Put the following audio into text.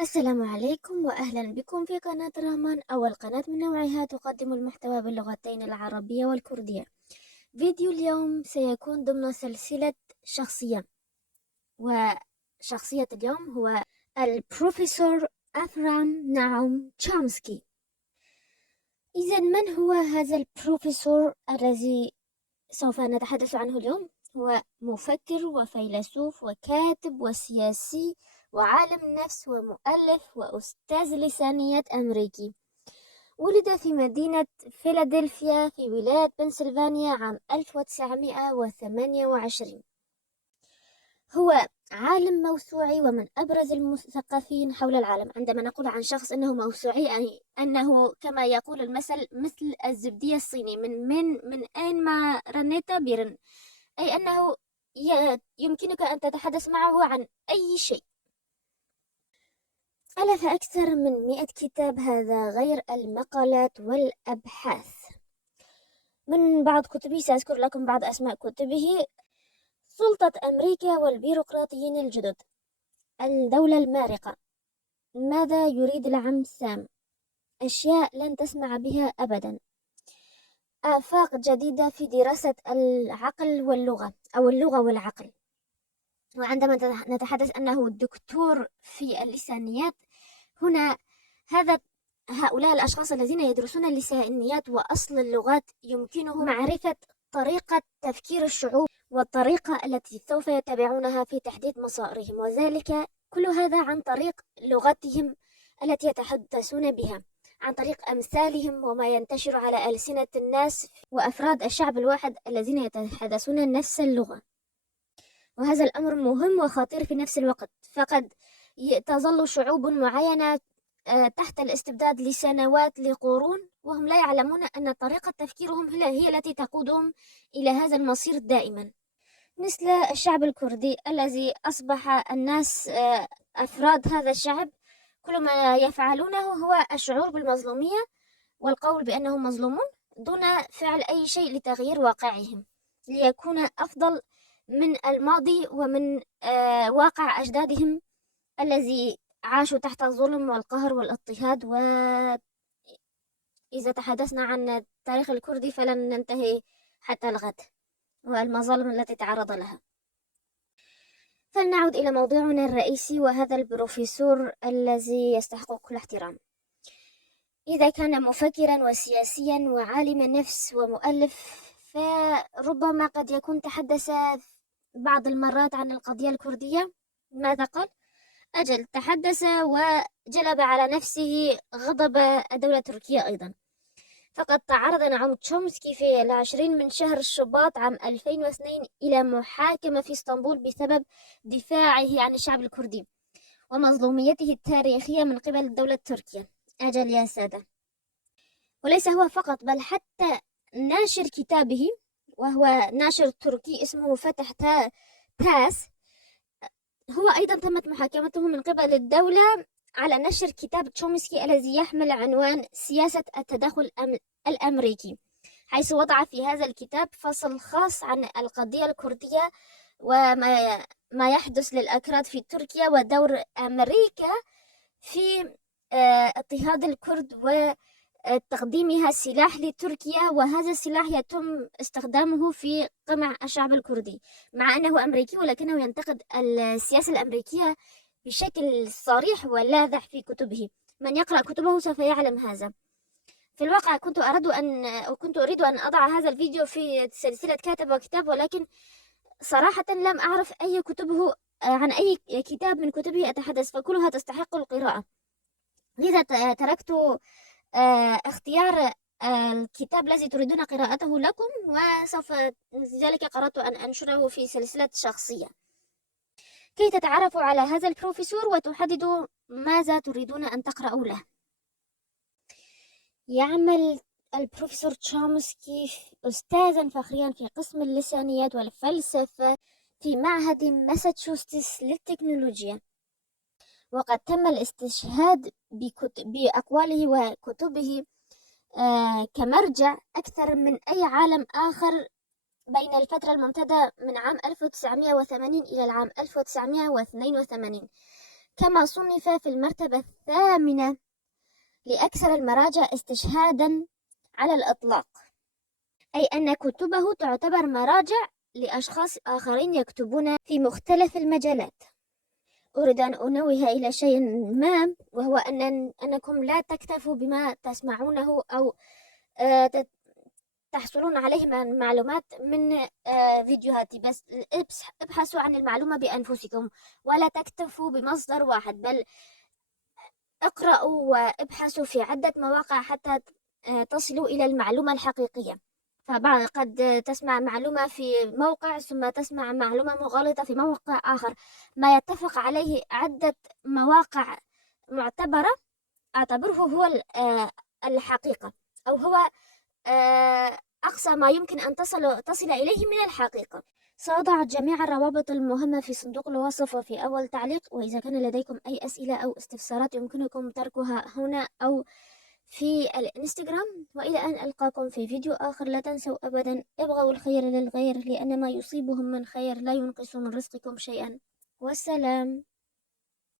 السلام عليكم وأهلا بكم في قناة رامان، أول قناة من نوعها تقدم المحتوى باللغتين العربية والكردية. فيديو اليوم سيكون ضمن سلسلة شخصية، وشخصية اليوم هو البروفيسور أفرام نعوم تشومسكي. إذا من هو هذا البروفيسور الذي سوف نتحدث عنه اليوم؟ هو مفكر وفيلسوف وكاتب وسياسي وعالم نفس ومؤلف وأستاذ لسانيات أمريكي. ولد في مدينة فيلادلفيا في ولاية بنسلفانيا عام 1928. هو عالم موسوعي ومن أبرز المثقفين حول العالم. عندما نقول عن شخص أنه موسوعي يعني أنه كما يقول المثل مثل الزبدية الصيني، من أين ما رنيت برن، أي أنه يمكنك أن تتحدث معه عن أي شيء. ألف أكثر من 100 كتاب، هذا غير المقالات والأبحاث. من بعض كتبه سأذكر لكم بعض أسماء كتبه: سلطة أمريكا والبيروقراطيين الجدد، الدولة المارقة، ماذا يريد العم سام، أشياء لن تسمع بها أبدا، آفاق جديدة في دراسة العقل واللغة أو اللغة والعقل. وعندما نتحدث أنه دكتور في اللسانيات، هنا هؤلاء الأشخاص الذين يدرسون اللسانيات وأصل اللغات يمكنهم معرفة طريقة تفكير الشعوب والطريقة التي سوف يتبعونها في تحديد مصائرهم، وذلك كل هذا عن طريق لغتهم التي يتحدثون بها، عن طريق أمثالهم وما ينتشر على ألسنة الناس وأفراد الشعب الواحد الذين يتحدثون نفس اللغة. وهذا الأمر مهم وخطير في نفس الوقت، فقد تظل شعوب معينة تحت الاستبداد لسنوات لقرون وهم لا يعلمون أن طريقة تفكيرهم هي التي تقودهم إلى هذا المصير دائما، مثل الشعب الكردي الذي أصبح الناس أفراد هذا الشعب كل ما يفعلونه هو الشعور بالمظلومية والقول بأنهم مظلومون دون فعل أي شيء لتغيير واقعهم ليكون أفضل من الماضي ومن واقع أجدادهم الذي عاشوا تحت الظلم والقهر والاضطهاد. وإذا تحدثنا عن التاريخ الكردي فلن ننتهي حتى الغد والمظالم التي تعرض لها. فلنعود إلى موضوعنا الرئيسي، وهذا البروفيسور الذي يستحق كل احترام. إذا كان مفكرا وسياسيا وعالم نفس ومؤلف، فربما قد يكون تحدث بعض المرات عن القضية الكردية. ماذا قال؟ أجل، تحدث وجلب على نفسه غضب الدولة التركية أيضا. فقد تعرض نعوم تشومسكي في 20 من شهر شباط عام 2002 إلى محاكمة في اسطنبول بسبب دفاعه عن الشعب الكردي ومظلوميته التاريخية من قبل الدولة التركية. أجل يا سادة، وليس هو فقط بل حتى ناشر كتابه، وهو ناشر تركي اسمه فتح تاس، هو أيضا تمت محاكمته من قبل الدولة على نشر كتاب تشومسكي الذي يحمل عنوان سياسة التدخل الأمريكي، حيث وضع في هذا الكتاب فصل خاص عن القضية الكردية وما يحدث للأكراد في تركيا ودور أمريكا في اضطهاد الكرد وتقديمها سلاح لتركيا، وهذا السلاح يتم استخدامه في قمع الشعب الكردي، مع أنه أمريكي ولكنه ينتقد السياسة الأمريكية بشكل صريح ولاذع في كتبه. من يقرأ كتبه سوف يعلم هذا. في الواقع كنت أريد أن أضع هذا الفيديو في سلسلة كاتب وكتاب، ولكن صراحة لم أعرف أي كتبه عن أي كتاب من كتبه أتحدث، فكلها تستحق القراءة. لذا تركت اختيار الكتاب الذي تريدون قراءته لكم، وسوف لذلك قررت أن أنشره في سلسلة شخصية كي تتعرفوا على هذا البروفيسور وتحددوا ماذا تريدون أن تقرأوا له. يعمل البروفيسور تشومسكي أستاذا فخريا في قسم اللسانيات والفلسفة في معهد ماساتشوستس للتكنولوجيا، وقد تم الاستشهاد بأقواله وكتبه كمرجع أكثر من أي عالم آخر بين الفترة الممتدة من عام 1980 إلى العام 1982. كما صنف في المرتبة الثامنة لأكثر المراجع استشهادا على الإطلاق، أي أن كتبه تعتبر مراجع لأشخاص آخرين يكتبون في مختلف المجالات. أريد أن أنوه إلى شيء ما، وهو أنكم لا تكتفوا بما تسمعونه أو تحصلون عليه من معلومات من فيديوهاتي، بس ابحثوا عن المعلومة بأنفسكم، ولا تكتفوا بمصدر واحد، بل اقرأوا وابحثوا في عدة مواقع حتى تصلوا إلى المعلومة الحقيقية. فبعض قد تسمع معلومة في موقع ثم تسمع معلومة مغالطة في موقع آخر. ما يتفق عليه عدة مواقع معتبرة أعتبره هو الحقيقة، أو هو أقصى ما يمكن أن تصل إليه من الحقيقة. سأضع جميع الروابط المهمة في صندوق الوصف وفي أول تعليق، وإذا كان لديكم أي أسئلة أو استفسارات يمكنكم تركها هنا أو في الانستغرام. وإلى أن ألقاكم في فيديو آخر، لا تنسوا أبدا ابغوا الخير للغير، لأن ما يصيبهم من خير لا ينقص من رزقكم شيئا. والسلام.